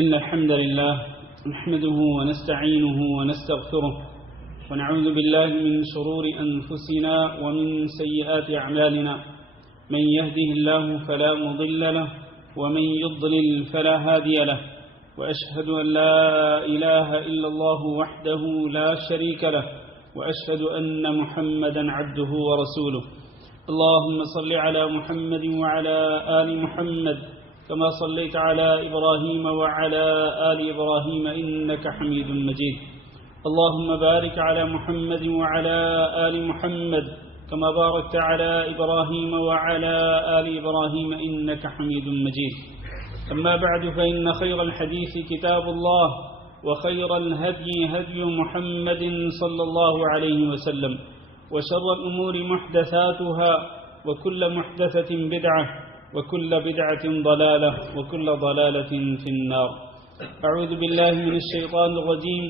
إن الحمد لله نحمده ونستعينه ونستغفره ونعوذ بالله من شرور أنفسنا ومن سيئات أعمالنا من يهده الله فلا مضل له ومن يضلل فلا هادي له وأشهد أن لا إله إلا الله وحده لا شريك له وأشهد أن محمدا عبده ورسوله اللهم صل على محمد وعلى آل محمد كما صليت على إبراهيم وعلى آل إبراهيم إنك حميد مجيد اللهم بارك على محمد وعلى آل محمد كما باركت على إبراهيم وعلى آل إبراهيم إنك حميد مجيد أما بعد فإن خير الحديث كتاب الله وخير الهدي هدي محمد صلى الله عليه وسلم وشر الأمور محدثاتها وكل محدثة بدعة وكل بدعة ضلالة وكل ضلالة في النار. أعوذ بالله من الشيطان الرجيم.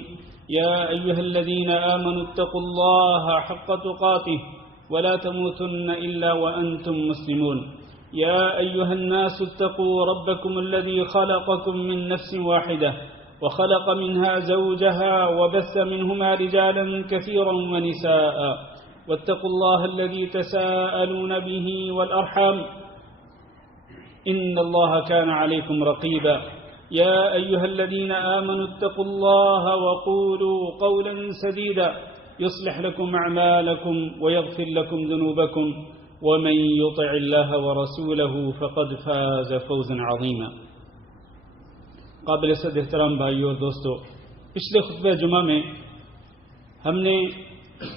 يا أيها الذين آمنوا اتقوا الله حق تقاته ولا تموتن إلا وأنتم مسلمون. يا أيها الناس اتقوا ربكم الذي خلقكم من نفس واحدة وخلق منها زوجها وبث منهما رجالا كثيرا ونساء واتقوا الله الذي تساءلون به والأرحام إن الله كان عليكم رقيبا. يا أيها الذين آمنوا اتقوا الله وقولوا قولا سديدا يصلح لكم أعمالكم ويغفر لكم ذنوبكم ومن يطع الله ورسوله فقد فاز فوزا عظيما. قابل صد احترام بھائیو اور دوستو، پچھلے خطبہ جمعہ میں ہم نے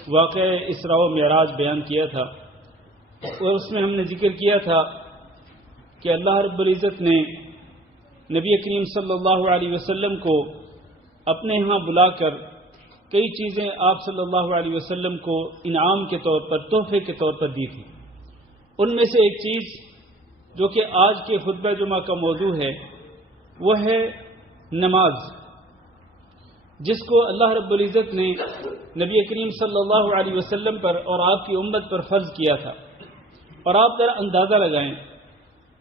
واقعہ اسراء و معراج بیان کیا تھا اور اس میں ہم نے ذکر کیا تھا کہ اللہ رب العزت نے نبی کریم صلی اللہ علیہ وسلم کو اپنے ہاں بلا کر کئی چیزیں آپ صلی اللہ علیہ وسلم کو انعام کے طور پر، تحفے کے طور پر دی تھی. ان میں سے ایک چیز جو کہ آج کے خطبہ جمعہ کا موضوع ہے وہ ہے نماز، جس کو اللہ رب العزت نے نبی کریم صلی اللہ علیہ وسلم پر اور آپ کی امت پر فرض کیا تھا. اور آپ ذرا اندازہ لگائیں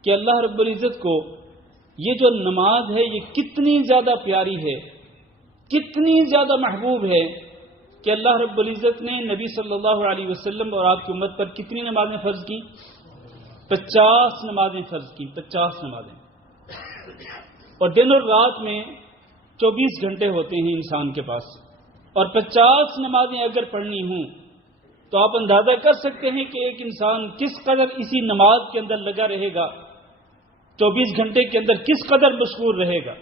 کہ اللہ رب العزت کو یہ جو نماز ہے یہ کتنی زیادہ پیاری ہے، کتنی زیادہ محبوب ہے کہ اللہ رب العزت نے نبی صلی اللہ علیہ وسلم اور آپ کی امت پر کتنی نمازیں فرض کی؟ 50 نمازیں فرض کی. 50 نمازیں. اور دن اور رات میں 24 گھنٹے ہوتے ہیں انسان کے پاس، اور 50 نمازیں اگر پڑھنی ہوں تو آپ اندازہ کر سکتے ہیں کہ ایک انسان کس قدر اسی نماز کے اندر لگا رہے گا، 24 گھنٹے کے اندر کس قدر مشغول رہے گا.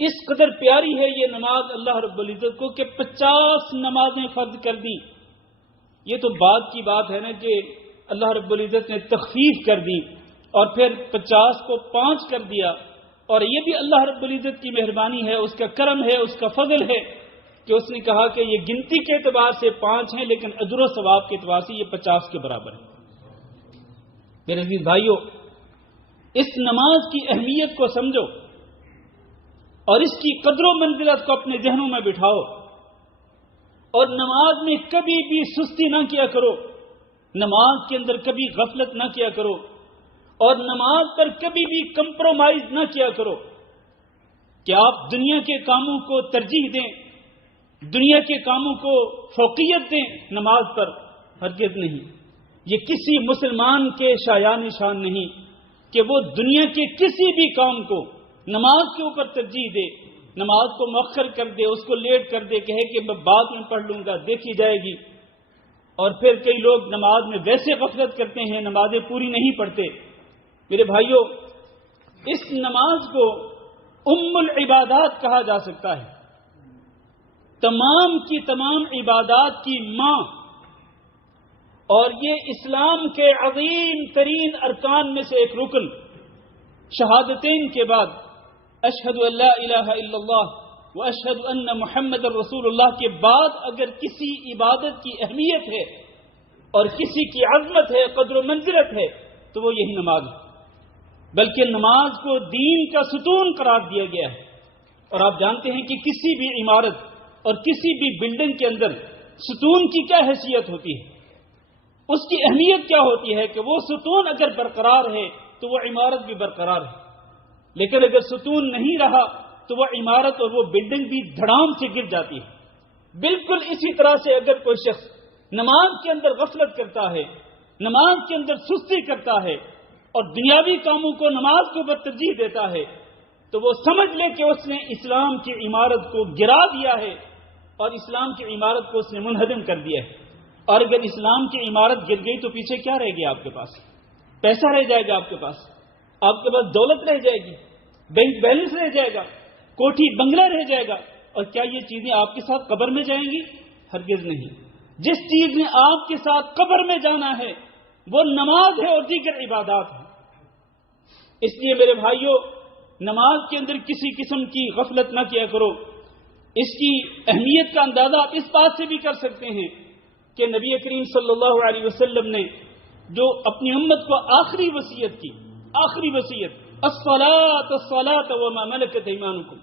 اس قدر پیاری ہے یہ نماز اللہ رب العزت کو کہ 50 نمازیں فرض کر دی. یہ تو بعد کی بات ہے نا کہ اللہ رب العزت نے تخفیف کر دی اور پھر 50 کو 5 کر دیا. اور یہ بھی اللہ رب العزت کی مہربانی ہے، اس کا کرم ہے، اس کا فضل ہے کہ اس نے کہا کہ یہ گنتی کے اعتبار سے 5 ہیں لیکن اجر و ثواب کے اعتبار سے یہ 50 کے برابر ہے. میرے عزیز بھائیو، اس نماز کی اہمیت کو سمجھو اور اس کی قدر و منزلت کو اپنے ذہنوں میں بٹھاؤ، اور نماز میں کبھی بھی سستی نہ کیا کرو، نماز کے اندر کبھی غفلت نہ کیا کرو، اور نماز پر کبھی بھی کمپرومائز نہ کیا کرو کہ آپ دنیا کے کاموں کو ترجیح دیں، دنیا کے کاموں کو فوقیت دیں نماز پر. ہرگز نہیں. یہ کسی مسلمان کے شایان شان نہیں کہ وہ دنیا کے کسی بھی کام کو نماز کے اوپر ترجیح دے، نماز کو مؤخر کر دے، اس کو لیٹ کر دے، کہے کہ میں بعد میں پڑھ لوں گا، دیکھی جائے گی. اور پھر کئی لوگ نماز میں ویسے غفلت کرتے ہیں، نمازیں پوری نہیں پڑھتے. میرے بھائیوں، اس نماز کو ام العبادات کہا جا سکتا ہے، تمام کی تمام عبادات کی ماں. اور یہ اسلام کے عظیم ترین ارکان میں سے ایک رکن، شہادتین کے بعد اشہد ان لا الہ الا اللہ و اشہد ان محمد رسول اللہ کے بعد اگر کسی عبادت کی اہمیت ہے اور کسی کی عظمت ہے، قدر و منزلت ہے، تو وہ یہی نماز ہے. بلکہ نماز کو دین کا ستون قرار دیا گیا ہے. اور آپ جانتے ہیں کہ کسی بھی عمارت اور کسی بھی بلڈنگ کے اندر ستون کی کیا حیثیت ہوتی ہے، اس کی اہمیت کیا ہوتی ہے کہ وہ ستون اگر برقرار ہے تو وہ عمارت بھی برقرار ہے. لیکن اگر ستون نہیں رہا تو وہ عمارت اور وہ بلڈنگ بھی دھڑام سے گر جاتی ہے۔ بالکل اسی طرح سے اگر کوئی شخص نماز کے اندر غفلت کرتا ہے، نماز کے اندر سستی کرتا ہے اور دنیاوی کاموں کو نماز کو ترجیح دیتا ہے، تو وہ سمجھ لے کہ اس نے اسلام کی عمارت کو گرا دیا ہے اور اسلام کی عمارت کو اس نے منہدم کر دیا ہے۔ اور اگر اسلام کی عمارت گر گئی تو پیچھے کیا رہ گیا؟ آپ کے پاس پیسہ رہ جائے گا، آپ کے پاس دولت رہ جائے گی، بینک بیلنس رہ جائے گا، کوٹھی بنگلہ رہ جائے گا، اور کیا یہ چیزیں آپ کے ساتھ قبر میں جائیں گی؟ ہرگز نہیں۔ جس چیز نے آپ کے ساتھ قبر میں جانا ہے وہ نماز ہے اور دیگر عبادات ہے۔ اس لیے میرے بھائیوں، نماز کے اندر کسی قسم کی غفلت نہ کیا کرو۔ اس کی اہمیت کا اندازہ آپ اس بات سے بھی کر سکتے ہیں کہ نبی کریم صلی اللہ علیہ وسلم نے جو اپنی امت کو آخری وصیت کی، آخری وصیت، الصلاۃ الصلاۃ وما ملکت ایمانکم،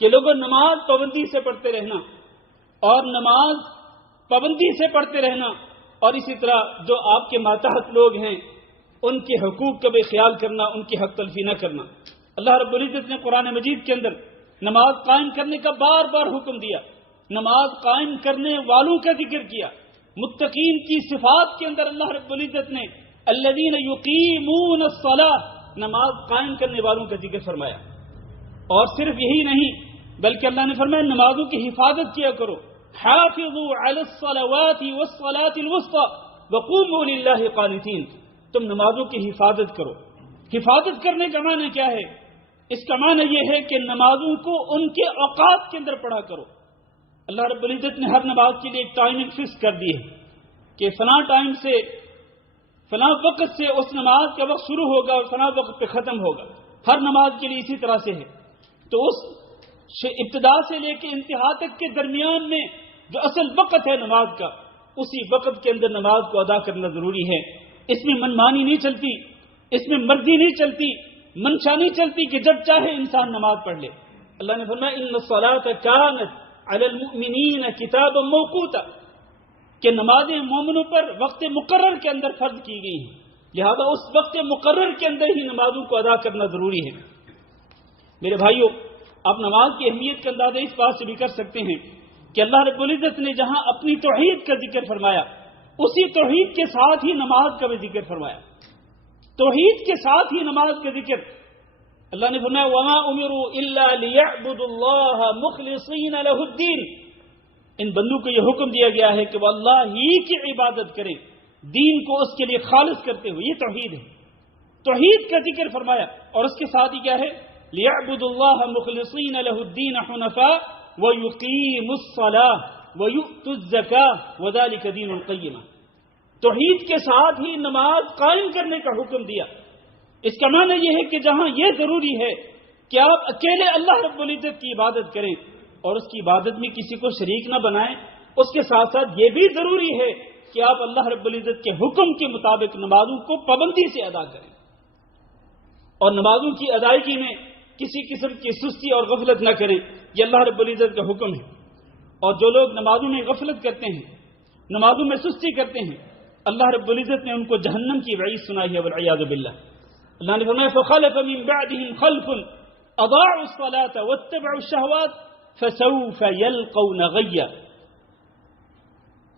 کہ لوگوں نماز پابندی سے پڑھتے رہنا اور نماز پابندی سے پڑھتے رہنا، اور اسی طرح جو آپ کے ماتحت لوگ ہیں ان کے حقوق کا بھی خیال کرنا، ان کی حق تلفی نہ کرنا۔ اللہ رب العزت نے قرآن مجید کے اندر نماز قائم کرنے کا بار بار حکم دیا، نماز قائم کرنے والوں کا ذکر کیا۔ متقین کی صفات کے اندر اللہ رب العزت نے الذین یقیمون الصلاۃ، نماز قائم کرنے والوں کا ذکر فرمایا۔ اور صرف یہی نہیں بلکہ اللہ نے فرمایا نمازوں کی حفاظت کیا کرو، حافظوا علی الصلوات والصلاۃ الوسطی وقوموا للہ قانتین، تم نمازوں کی حفاظت کرو۔ حفاظت کرنے کا معنی کیا ہے؟ اس کا معنی یہ ہے کہ نمازوں کو ان کے اوقات کے اندر پڑھا کرو۔ اللہ رب العزت نے ہر نماز کے لیے ایک ٹائمنگ فکس کر دی ہے کہ فلاں ٹائم سے فلاں وقت سے اس نماز کا وقت شروع ہوگا اور فلاں وقت پہ ختم ہوگا۔ ہر نماز کے لیے اسی طرح سے ہے۔ تو اس ابتدا سے لے کے انتہا تک کے درمیان میں جو اصل وقت ہے نماز کا، اسی وقت کے اندر نماز کو ادا کرنا ضروری ہے۔ اس میں منمانی نہیں چلتی، اس میں مرضی نہیں چلتی، منشا نہیں چلتی کہ جب چاہے انسان نماز پڑھ لے۔ اللہ نے فرمایا ان الصلاۃ کانت علی المؤمنین کتابا موقوتا، کہ نمازیں مومنوں پر وقت مقرر کے اندر فرض کی گئی ہیں، لہذا اس وقت مقرر کے اندر ہی نمازوں کو ادا کرنا ضروری ہے۔ میرے بھائیوں، آپ نماز کی اہمیت کا اندازہ اس بات سے بھی کر سکتے ہیں کہ اللہ رب العزت نے جہاں اپنی توحید کا ذکر فرمایا، اسی توحید کے ساتھ ہی نماز کا بھی ذکر فرمایا۔ توحید کے ساتھ ہی نماز کا ذکر، اللہ نے فرمایا وما امروا الا ليعبدوا الله مخلصين له الدين، ان بندوں کو یہ حکم دیا گیا ہے کہ وہ اللہ ہی کی عبادت کریں، دین کو اس کے لیے خالص کرتے ہوئے۔ یہ توحید ہے، توحید کا ذکر فرمایا، اور اس کے ساتھ ہی کیا ہے؟ ليعبدوا الله مخلصين له الدين حنفاء ويقيموا الصلاة ويؤتوا الزكاة وذلك دين القيمة، توحید کے ساتھ ہی نماز قائم کرنے کا حکم دیا۔ اس کا معنی یہ ہے کہ جہاں یہ ضروری ہے کہ آپ اکیلے اللہ رب العزت کی عبادت کریں اور اس کی عبادت میں کسی کو شریک نہ بنائیں، اس کے ساتھ ساتھ یہ بھی ضروری ہے کہ آپ اللہ رب العزت کے حکم کے مطابق نمازوں کو پابندی سے ادا کریں، اور نمازوں کی ادائیگی میں کسی قسم کی سستی اور غفلت نہ کریں۔ یہ اللہ رب العزت کا حکم ہے۔ اور جو لوگ نمازوں میں غفلت کرتے ہیں، نمازوں میں سستی کرتے ہیں، اللہ رب العزت نے ان کو جہنم کی وعید سنائی ہے والعیاذ باللہ۔ اللہ نے فرمایا فخلف من بعدهم خلف اضاعوا الصلاة واتبعوا الشهوات فسوف يلقون غیا،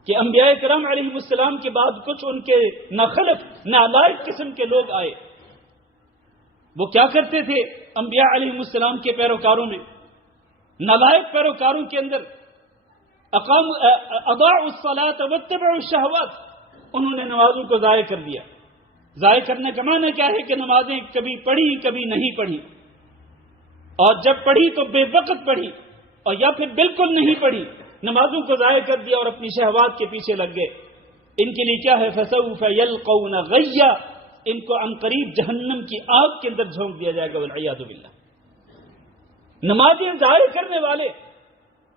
کہ انبیاء کرام علیہ السلام کے بعد کچھ ان کے ناخلف نالائق قسم کے لوگ آئے۔ وہ کیا کرتے تھے؟ انبیاء علیہ السلام کے پیروکاروں میں، نالائق پیروکاروں کے اندر اضاعوا الصلاة واتبعوا الشهوات، انہوں نے نمازوں کو ضائع کر دیا۔ ضائع کرنے کا معنی کیا ہے کہ نمازیں کبھی پڑھی کبھی نہیں پڑھی، اور جب پڑھی تو بے وقت پڑھی، اور یا پھر بالکل نہیں پڑھی، نمازوں کو ضائع کر دیا اور اپنی شہوات کے پیچھے لگ گئے۔ ان کے لیے کیا ہے؟ فسوف یلقون غیا، ان کو عنقریب جہنم کی آگ کے اندر جھونک دیا جائے گا والعیاذ باللہ۔ نمازیں ضائع کرنے والے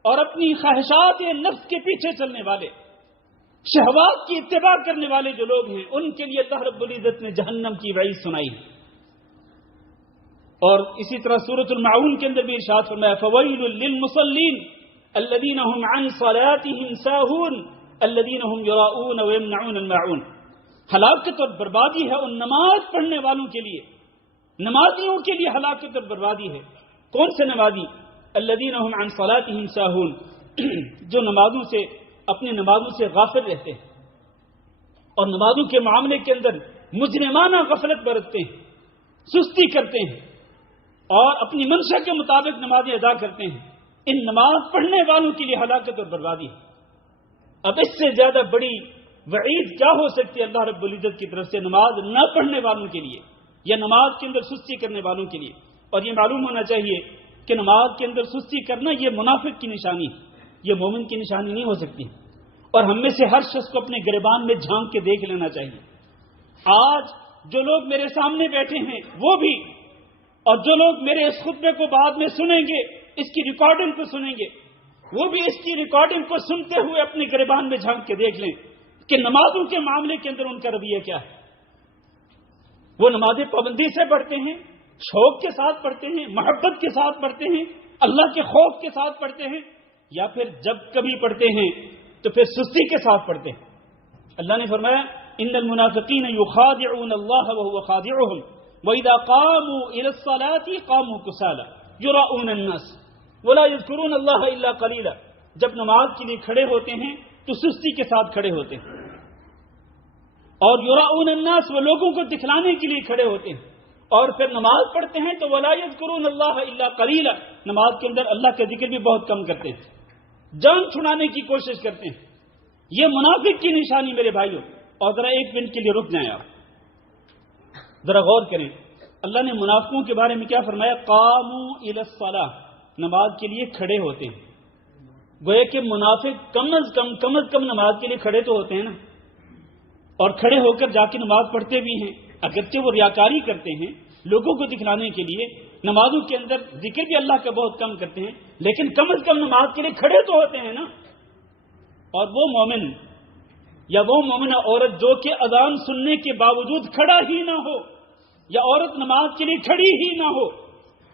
اور اپنی خواہشات نفس کے پیچھے چلنے والے، شہوات کی اتباع کرنے والے جو لوگ ہیں، ان کے لیے اللہ رب العزت نے جہنم کی وعید سنائی ہے۔ اور اسی طرح سورۃ المعون کے اندر بھی ارشاد فرمایا فویل للمصلین الذین هم عن صلاتهم ساہون الذین هم یراؤون ویمنعون الماعون، ہلاکت اور بربادی ہے ان نماز پڑھنے والوں کے لیے، نمازیوں کے لیے ہلاکت اور بربادی ہے۔ کون سے نمازی؟ الذین هم عن صلاتهم ساہون، جو نمازوں سے اپنی نمازوں سے غافل رہتے ہیں اور نمازوں کے معاملے کے اندر مجرمانہ غفلت برتتے ہیں، سستی کرتے ہیں اور اپنی منشا کے مطابق نمازیں ادا کرتے ہیں. ان نماز پڑھنے والوں کے لیے ہلاکت اور بربادی ہے. اب اس سے زیادہ بڑی وعید کیا ہو سکتی ہے اللہ رب العزت کی طرف سے نماز نہ پڑھنے والوں کے لیے یا نماز کے اندر سستی کرنے والوں کے لیے؟ اور یہ معلوم ہونا چاہیے کہ نماز کے اندر سستی کرنا یہ منافق کی نشانی ہے، یہ مومن کی نشانی نہیں ہو سکتی. اور ہم میں سے ہر شخص کو اپنے گریبان میں جھانک کے دیکھ لینا چاہیے. آج جو لوگ میرے سامنے بیٹھے ہیں وہ بھی، اور جو لوگ میرے اس خطبے کو بعد میں سنیں گے، اس کی ریکارڈنگ کو سنیں گے، وہ بھی اس کی ریکارڈنگ کو سنتے ہوئے اپنے گریبان میں جھانک کے دیکھ لیں کہ نمازوں کے معاملے کے اندر ان کا رویہ کیا ہے. وہ نمازیں پابندی سے پڑھتے ہیں، شوق کے ساتھ پڑھتے ہیں، محبت کے ساتھ پڑھتے ہیں، اللہ کے خوف کے ساتھ پڑھتے ہیں، یا پھر جب کبھی پڑھتے ہیں تو پھر سستی کے ساتھ پڑھتے ہیں. اللہ نے فرمایا ان المنافقین یخادعون اللہ وهو خادعهم واذا قاموا الى الصلاة قاموا كسالى یراؤون الناس ولا یذکرون اللہ الا قلیلا. جب نماز کے لیے کھڑے ہوتے ہیں تو سستی کے ساتھ کھڑے ہوتے ہیں، اور یراؤون الناس وہ لوگوں کو دکھلانے کے لیے کھڑے ہوتے ہیں، اور پھر نماز پڑھتے ہیں تو ولا یذکرون اللہ الا قلیلا، نماز کے اندر اللہ کا ذکر بھی بہت کم کرتے ہیں، جان چھڑانے کی کوشش کرتے ہیں. یہ منافق کی نشانی میرے بھائیوں. اور ذرا ایک منٹ کے لیے رک جائیں، آپ ذرا غور کریں. اللہ نے منافقوں کے بارے میں کیا فرمایا؟ قاموا الی الصلاۃ، نماز کے لیے کھڑے ہوتے ہیں. گویا کہ منافق کم از کم نماز کے لیے کھڑے تو ہوتے ہیں نا، اور کھڑے ہو کر جا کے نماز پڑھتے بھی ہیں. اگرچہ وہ ریاکاری کرتے ہیں لوگوں کو دکھلانے کے لیے، نمازوں کے اندر ذکر بھی اللہ کا بہت کم کرتے ہیں، لیکن کم از کم نماز کے لیے کھڑے تو ہوتے ہیں نا. اور وہ مومن یا وہ مومنہ عورت جو کہ اذان سننے کے باوجود کھڑا ہی نہ ہو، یا عورت نماز کے لیے کھڑی ہی نہ ہو،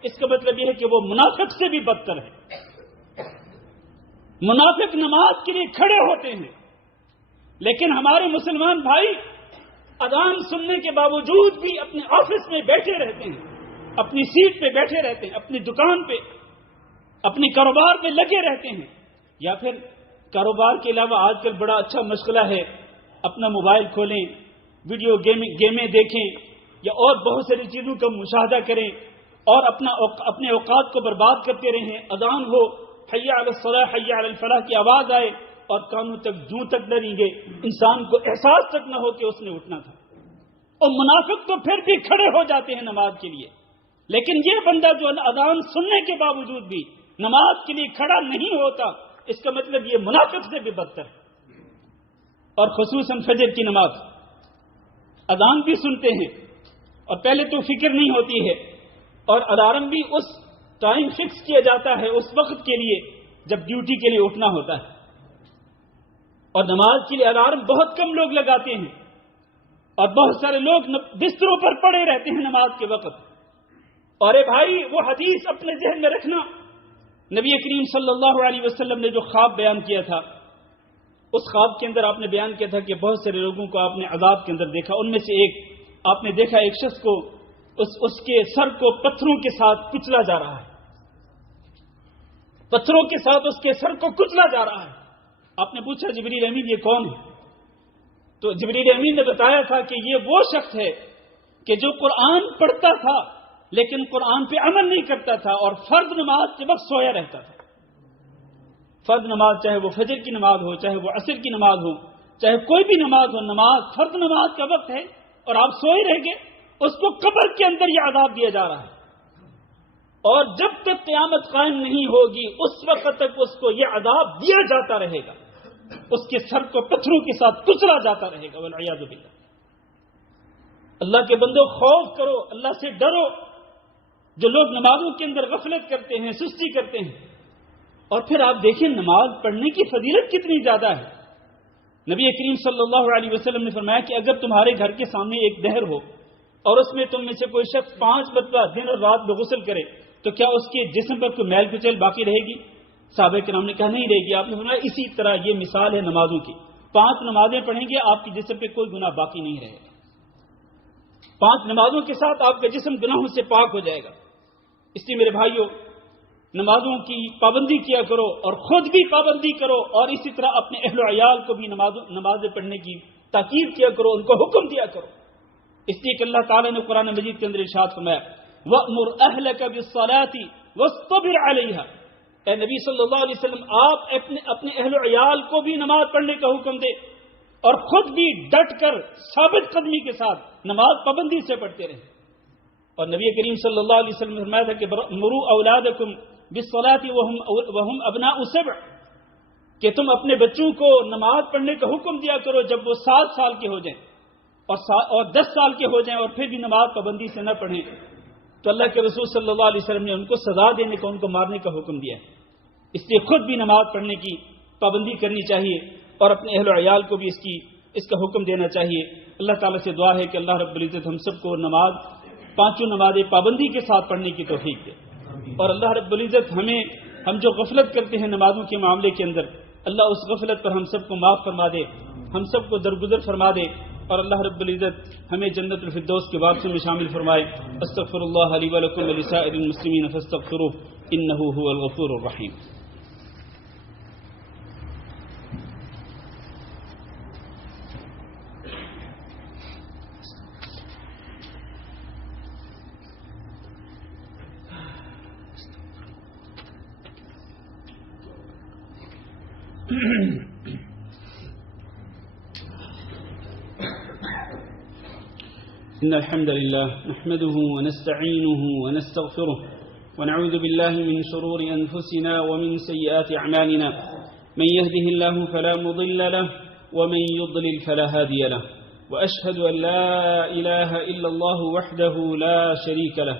اس کا مطلب یہ ہے کہ وہ منافق سے بھی بدتر ہے. منافق نماز کے لیے کھڑے ہوتے ہیں، لیکن ہمارے مسلمان بھائی اذان سننے کے باوجود بھی اپنے آفس میں بیٹھے رہتے ہیں، اپنی سیٹ پہ بیٹھے رہتے ہیں، اپنی دکان پہ، اپنے کاروبار میں لگے رہتے ہیں. یا پھر کاروبار کے علاوہ آج کل بڑا اچھا مشغلہ ہے، اپنا موبائل کھولیں، ویڈیو گیمیں دیکھیں، یا اور بہت ساری چیزوں کا مشاہدہ کریں اور اپنے اوقات کو برباد کرتے رہیں. اذان ہو، حی علی الصلاۃ حی علی الفلاح کی آواز آئے اور کانوں تک جوں تک نہ رینگے، انسان کو احساس تک نہ ہو کہ اس نے اٹھنا تھا. اور منافق تو پھر بھی کھڑے ہو جاتے ہیں نماز کے لیے، لیکن یہ بندہ جو اذان سننے کے باوجود بھی نماز کے لیے کھڑا نہیں ہوتا، اس کا مطلب یہ منافق سے بھی بدتر ہے. اور خصوصاً فجر کی نماز، اذان بھی سنتے ہیں اور پہلے تو فکر نہیں ہوتی ہے، اور الارم بھی اس ٹائم فکس کیا جاتا ہے اس وقت کے لیے جب ڈیوٹی کے لیے اٹھنا ہوتا ہے. اور نماز کے لیے الارم بہت کم لوگ لگاتے ہیں، اور بہت سارے لوگ بستروں پر پڑے رہتے ہیں نماز کے وقت. اور اے بھائی وہ حدیث اپنے ذہن میں رکھنا، نبی کریم صلی اللہ علیہ وسلم نے جو خواب بیان کیا تھا، اس خواب کے اندر آپ نے بیان کیا تھا کہ بہت سارے لوگوں کو آپ نے عذاب کے اندر دیکھا. ان میں سے ایک آپ نے دیکھا، ایک شخص کو اس کے سر کو پتھروں کے ساتھ کچلا جا رہا ہے، پتھروں کے ساتھ اس کے سر کو کچلا جا رہا ہے. آپ نے پوچھا جبریل امین یہ کون ہے؟ تو جبریل امین نے بتایا تھا کہ یہ وہ شخص ہے کہ جو قرآن پڑھتا تھا لیکن قرآن پہ عمل نہیں کرتا تھا، اور فرض نماز کے وقت سویا رہتا تھا. فرض نماز چاہے وہ فجر کی نماز ہو، چاہے وہ عصر کی نماز ہو، چاہے کوئی بھی نماز ہو، نماز فرض نماز کا وقت ہے اور آپ سوئے رہ گئے، اس کو قبر کے اندر یہ عذاب دیا جا رہا ہے. اور جب تک قیامت قائم نہیں ہوگی اس وقت تک اس کو یہ عذاب دیا جاتا رہے گا، اس کے سر کو پتھروں کے ساتھ کچلا جاتا رہے گا. والعیاذ باللہ. اللہ کے بندو خوف کرو، اللہ سے ڈرو. جو لوگ نمازوں کے اندر غفلت کرتے ہیں، سستی کرتے ہیں، اور پھر آپ دیکھیں نماز پڑھنے کی فضیلت کتنی زیادہ ہے. نبی کریم صلی اللہ علیہ وسلم نے فرمایا کہ اگر تمہارے گھر کے سامنے ایک نہر ہو اور اس میں تم میں سے کوئی شخص 5 مرتبہ دن اور رات میں غسل کرے تو کیا اس کے جسم پر کوئی میل کچیل باقی رہے گی؟ صحابہ کرام نے کہا نہیں رہے گی. آپ نے فرمایا اسی طرح یہ مثال ہے نمازوں کی. 5 نمازیں پڑھیں گے آپ کے جسم پہ کوئی گناہ باقی نہیں رہے گا. 5 نمازوں کے ساتھ آپ کا جسم گناہوں سے پاک ہو جائے گا. اس لیے میرے بھائیوں نمازوں کی پابندی کیا کرو اور خود بھی پابندی کرو، اور اسی طرح اپنے اہل و عیال کو بھی نمازیں پڑھنے کی تاکید کیا کرو، ان کو حکم دیا کرو۔ اس لیے کہ اللہ تعالیٰ نے قرآن مجید کے اندر ارشاد فرمایا وَأْمُرْ أَهْلَكَ بِالصَّلَاةِ وَاصْطَبِرْ عَلَيْهَا، اے نبی صلی اللہ علیہ وسلم آپ اپنے اہل و عیال کو بھی نماز پڑھنے کا حکم دے اور خود بھی ڈٹ کر ثابت قدمی کے ساتھ نماز پابندی سے پڑھتے رہیں۔ اور نبی کریم صلی اللہ علیہ وسلم نے فرمایا تھا کہ مُرُوا أَوْلَادَكُمْ بِالصَّلَاةِ وَهُمْ أَبْنَاءُ سَبْعٍ، کہ تم اپنے بچوں کو نماز پڑھنے کا حکم دیا کرو جب وہ 7 سال کے ہو جائیں اور 10 سال کے ہو جائیں اور پھر بھی نماز پابندی سے نہ پڑھیں تو اللہ کے رسول صلی اللہ علیہ وسلم نے ان کو سزا دینے کا، ان کو مارنے کا حکم دیا ہے۔ اس لیے خود بھی نماز پڑھنے کی پابندی کرنی چاہیے اور اپنے اہل و عیال کو بھی اس کا حکم دینا چاہیے۔ اللہ تعالیٰ سے دعا ہے کہ اللہ رب العزت ہم سب کو پانچوں نمازیں پابندی کے ساتھ پڑھنے کی توفیق دے، اور اللہ رب العزت ہم جو غفلت کرتے ہیں نمازوں کے معاملے کے اندر، اللہ اس غفلت پر ہم سب کو معاف فرما دے، ہم سب کو درگزر فرما دے، اور اللہ رب العزت ہمیں جنت الفردوس کے وارثوں میں شامل فرمائے۔ استغفر اللہ لی ولکم ولسائر المسلمین فاستغفروہ انہ هو الغفور الرحیم۔ إن الحمد لله نحمده ونستعينه ونستغفره ونعوذ بالله من شرور أنفسنا ومن سيئات أعمالنا، من يهده الله فلا مضل له ومن يضلل فلا هادي له، وأشهد أن لا إله إلا الله وحده لا شريك له،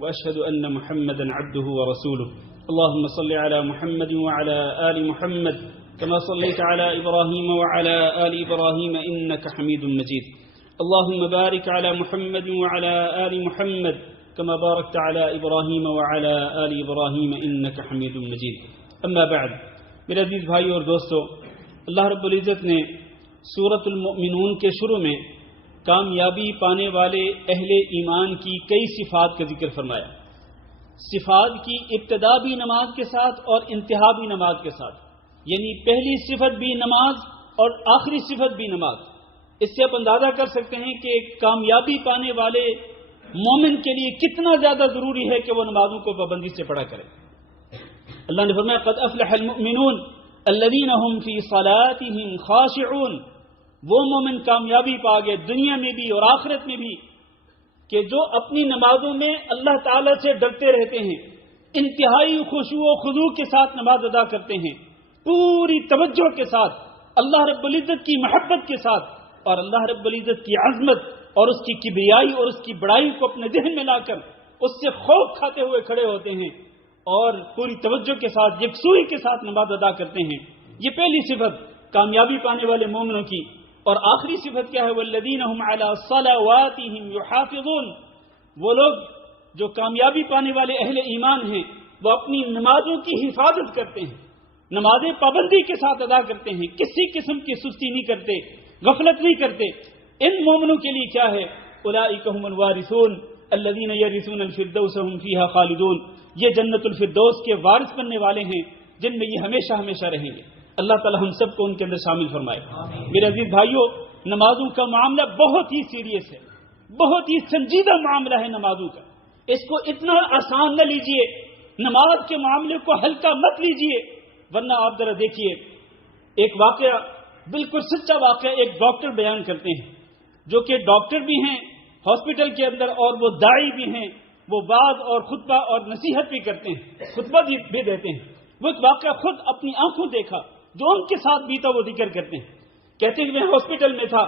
وأشهد أن محمدا عبده ورسوله۔ اللهم صل على محمد وعلى آل محمد كما صليت على إبراهيم وعلى آل إبراهيم إنك حميد مجيد۔ اللهم بارك على محمد وعلى آل محمد كما باركت على إبراهيم وعلى آل إبراهيم إنك حميد مجيد۔ اما بعد، میرے عزیز بھائی اور دوستو، اللہ رب العزت نے سورۃ المؤمنون کے شروع میں کامیابی پانے والے اہل ایمان کی کئی صفات کا ذکر فرمایا۔ صفات کی ابتدا بھی نماز کے ساتھ اور انتہا بھی نماز کے ساتھ، یعنی پہلی صفت بھی نماز اور آخری صفت بھی نماز۔ اس سے آپ اندازہ کر سکتے ہیں کہ کامیابی پانے والے مومن کے لیے کتنا زیادہ ضروری ہے کہ وہ نمازوں کو پابندی سے پڑھا کرے۔ اللہ نے فرمایا قد افلح المؤمنون الذین هم فی صلاتهم خاشعون، وہ مومن کامیابی پا گئے دنیا میں بھی اور آخرت میں بھی کہ جو اپنی نمازوں میں اللہ تعالی سے ڈرتے رہتے ہیں، انتہائی خشوع و خضوع کے ساتھ نماز ادا کرتے ہیں، پوری توجہ کے ساتھ، اللہ رب العزت کی محبت کے ساتھ، اور اللہ رب العزت کی عظمت اور اس کی کبریائی اور اس کی بڑائی کو اپنے ذہن میں لا کر اس سے خوف کھاتے ہوئے کھڑے ہوتے ہیں اور پوری توجہ کے ساتھ یکسوئی کے ساتھ نماز ادا کرتے ہیں۔ یہ پہلی صفت کامیابی پانے والے مومنوں کی۔ اور آخری صفت کیا ہے؟ والذین هم علی صلواتهم یحافظون، وہ لوگ جو کامیابی پانے والے اہل ایمان ہیں وہ اپنی نمازوں کی حفاظت کرتے ہیں، نمازیں پابندی کے ساتھ ادا کرتے ہیں، کسی قسم کی سستی نہیں کرتے، غفلت نہیں کرتے۔ ان مومنوں کے لیے کیا ہے؟ اولئک هم الوارثون الذین یرثون الفردوس هم فیہا خالدون، یہ جنت الفردوس کے وارث بننے والے ہیں جن میں یہ ہمیشہ ہمیشہ رہیں گے۔ اللہ تعالی ہم سب کو ان کے اندر شامل فرمائے۔ میرے عزیز بھائیوں، نمازوں کا معاملہ بہت ہی سیریس ہے، بہت ہی سنجیدہ معاملہ ہے نمازوں کا۔ اس کو اتنا آسان نہ لیجئے، نماز کے معاملے کو ہلکا مت لیجئے، ورنہ آپ ذرا دیکھیے ایک واقعہ، بالکل سچا واقعہ ایک ڈاکٹر بیان کرتے ہیں جو کہ ڈاکٹر بھی ہیں ہاسپٹل کے اندر اور وہ داعی بھی ہیں، وہ وعظ اور خطبہ اور نصیحت بھی کرتے ہیں، خطبہ بھی دیتے ہیں۔ وہ ایک واقعہ خود اپنی آنکھوں دیکھا جو ان کے ساتھ بیتا وہ ذکر کرتے ہیں۔ کہتے ہیں کہ میں ہاسپٹل میں تھا،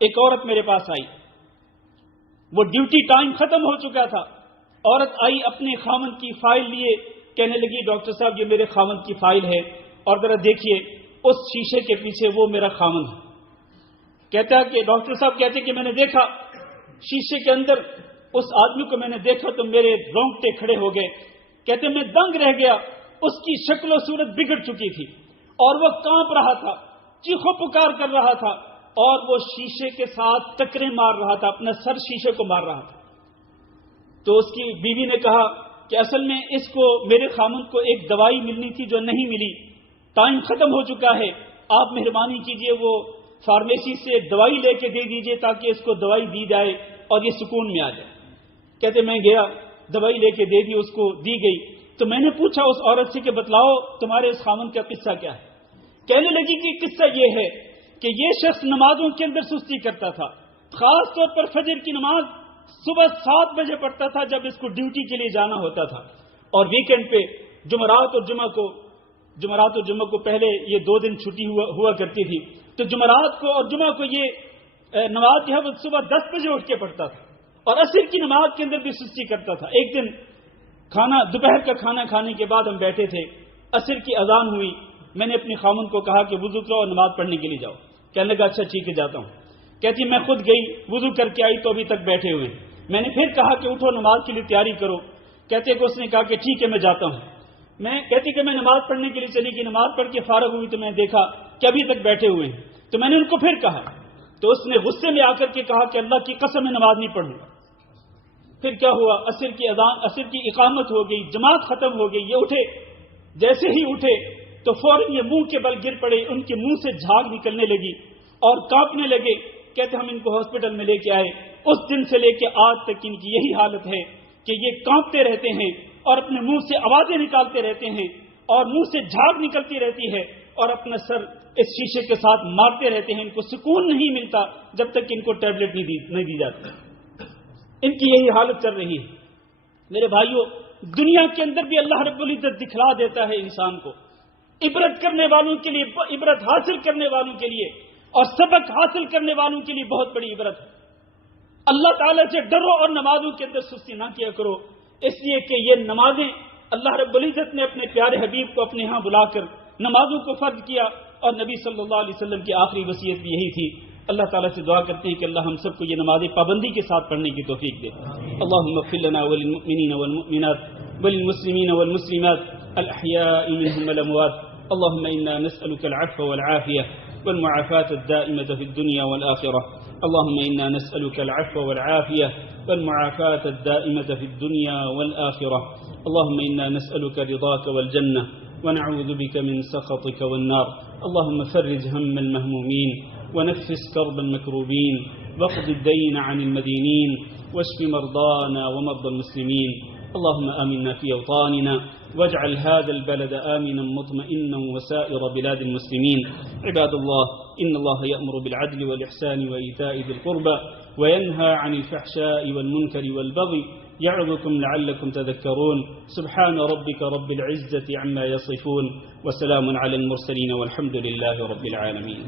ایک عورت میرے پاس آئی، وہ ڈیوٹی ٹائم ختم ہو چکا تھا۔ عورت آئی اپنے خاوند کی فائل لیے، کہنے لگی ڈاکٹر صاحب یہ میرے خاوند کی فائل ہے اور ذرا دیکھیے اس شیشے کے پیچھے وہ میرا خاوند ہے۔ کہتا ہے کہ ڈاکٹر صاحب کہتے کہ میں نے دیکھا شیشے کے اندر اس آدمی کو، میں نے دیکھا تو میرے رونگٹے کھڑے ہو گئے۔ کہتے میں دنگ رہ گیا، اس کی شکل و صورت بگڑ چکی تھی اور وہ کانپ رہا تھا، چیخو پکار کر رہا تھا اور وہ شیشے کے ساتھ ٹکرے مار رہا تھا، اپنا سر شیشے کو مار رہا تھا۔ تو اس کی بیوی نے کہا کہ اصل میں اس کو میرے خامند کو ایک دوائی ملنی تھی جو نہیں ملی، ٹائم ختم ہو چکا ہے، آپ مہربانی کیجئے وہ فارمیسی سے دوائی لے کے دے دیجئے تاکہ اس کو دوائی دی جائے اور یہ سکون میں آ جائے۔ کہتے میں گیا، دوائی لے کے دے دی، اس کو دی گئی، تو میں نے پوچھا اس عورت سے کہ بتلاؤ تمہارے اس خامند کا قصہ کیا ہے؟ کہنے لگی کہ قصہ یہ ہے کہ یہ شخص نمازوں کے اندر سستی کرتا تھا، خاص طور پر فجر کی نماز صبح 7 بجے پڑھتا تھا جب اس کو ڈیوٹی کے لیے جانا ہوتا تھا، اور ویکنڈ پہ جمعرات اور جمعہ کو پہلے یہ 2 دن چھٹی ہوا کرتی تھی، تو جمعرات کو اور جمعہ کو یہ نماز جو ہے وہ صبح 10 بجے اٹھ کے پڑھتا تھا، اور عصر کی نماز کے اندر بھی سستی کرتا تھا۔ ایک دن دوپہر کا کھانا کھانے کے بعد ہم بیٹھے تھے، عصر کی اذان ہوئی، میں نے اپنی خامن کو کہا کہ وضو کرو اور نماز پڑھنے کے لیے جاؤ۔ کہنے لگا اچھا ٹھیک ہے جاتا ہوں۔ کہتی میں خود گئی، وضو کر کے آئی تو ابھی تک بیٹھے ہوئے ہیں۔ میں نے پھر کہا کہ اٹھو نماز کے لیے تیاری کرو۔ کہتے کہ اس نے کہا کہ ٹھیک ہے میں جاتا ہوں۔ کہتی کہ میں نماز پڑھنے کے لیے چلی گئی، نماز پڑھ کے فارغ ہوئی تو میں نے دیکھا کہ ابھی تک بیٹھے ہوئے ہیں، تو میں نے ان کو پھر کہا، تو اس نے غصے میں آ کر کے کہا کہ اللہ کی قسم میں نماز نہیں پڑھوں گا۔ پھر کیا ہوا، عصر کی اقامت ہو گئی، جماعت ختم ہو گئی، یہ اٹھے، جیسے ہی اٹھے تو فوراً یہ منہ کے بل گر پڑے، ان کے منہ سے جھاگ نکلنے لگی اور کانپنے لگے۔ کہتے ہم ان کو ہاسپٹل میں لے کے آئے، اس دن سے لے کے آج تک ان کی یہی حالت ہے کہ یہ کانپتے رہتے ہیں اور اپنے منہ سے آوازیں نکالتے رہتے ہیں اور منہ سے جھاگ نکلتی رہتی ہے اور اپنا سر اس شیشے کے ساتھ مارتے رہتے ہیں۔ ان کو سکون نہیں ملتا جب تک ان کو ٹیبلٹ نہیں دی جاتی۔ ان کی یہی حالت چل رہی ہے۔ میرے بھائیوں، دنیا کے اندر بھی اللہ رب العزت دکھلا دیتا ہے انسان کو، عبرت کرنے والوں کے لیے، عبرت حاصل کرنے والوں کے لیے اور سبق حاصل کرنے والوں کے لیے بہت بڑی عبرت ہے۔ اللہ تعالیٰ سے ڈرو اور نمازوں کے اندر سستی نہ کیا کرو، اس لیے کہ یہ نمازیں اللہ رب العزت نے اپنے پیارے حبیب کو اپنے ہاں بلا کر نمازوں کو فرض کیا، اور نبی صلی اللہ علیہ وسلم کی آخری وصیت بھی یہی تھی۔ اللہ تعالیٰ سے دعا کرتے ہیں کہ اللہ ہم سب کو یہ نمازیں پابندی کے ساتھ پڑھنے کی توفیق دے۔ اللہم اغفر لنا وللمؤمنین والمؤمنات وللمسلمین والمسلمات الاحیاء منهم والاموات۔ اللهم انا نسألك العفو والعافية والمعافاة الدائمة في الدنيا والآخرة۔ اللهم انا نسألك العفو والعافية والمعافاة الدائمة في الدنيا والآخرة۔ اللهم انا نسألك رضاك والجنة ونعوذ بك من سخطك والنار۔ اللهم فرج هم المهمومين ونفس كرب المكروبين واقض الدين عن المدينين واشف مرضانا ومرضى المسلمين۔ اللهم آمنا في أوطاننا واجعل هذا البلد آمنا مطمئنا وسائر بلاد المسلمين۔ عباد الله، إن الله يأمر بالعدل والإحسان وإيتاء ذي القربى وينهى عن الفحشاء والمنكر والبغي يعظكم لعلكم تذكرون۔ سبحان ربك رب العزة عما يصفون وسلام على المرسلين والحمد لله رب العالمين۔